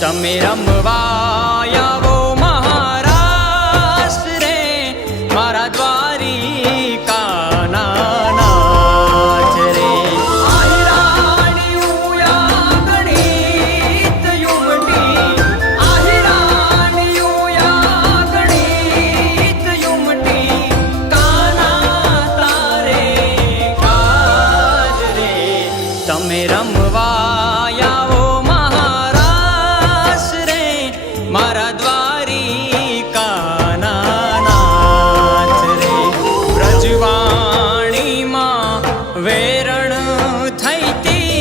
તમે રમવા આવો મહારાષ્ટ્ર રે મારા દ્વારિકાના નાચ રે. આહિરાણી ઉયા ગણિત યુમટી, આહિરાણી ઉયા ગણિત યુમટી, કાના તારે કાજ રે. તમે રમવા આવો મારા દ્વારિકાના નાચ રે. વ્રજવાણીમાં વેરણ થઈતી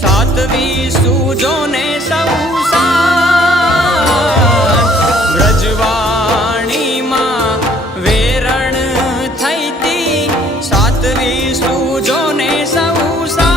સાતવી સૂજોને સૌ સાથ. વ્રજવાણીમાં વેરણ થઈતી સાતવી સૂજોને સૌ સાથ.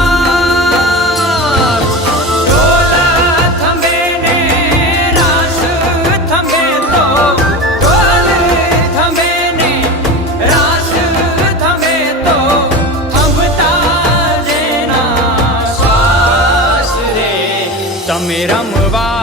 તમે રમવા